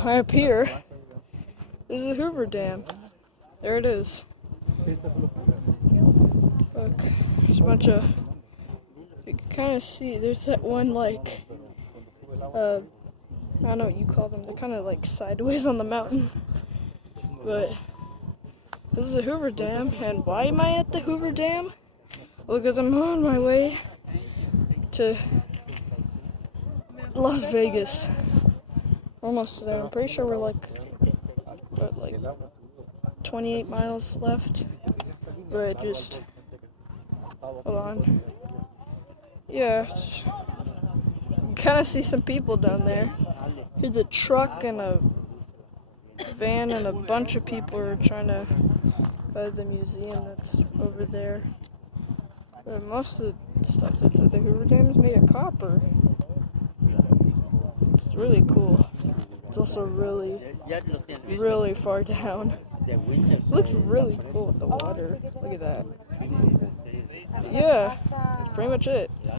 high up here is the Hoover Dam. There it is. Look, there's a bunch of, you can kind of see, there's that one, like, I don't know what you call them, they're kind of like sideways on the mountain, but this is the Hoover Dam. And why am I at the Hoover Dam? Well, because I'm on my way to Las Vegas. Almost there. I'm pretty sure we're like 28 miles left. But just hold on. Yeah, you kind of see some people down there. There's a truck and a van, and a bunch of people are trying to go to the museum that's over there. But most of the stuff that's at the Hoover Dam is made of copper. It's really cool. It's also really, really far down. It looks really cool with the water. Look at that. But yeah, that's pretty much it.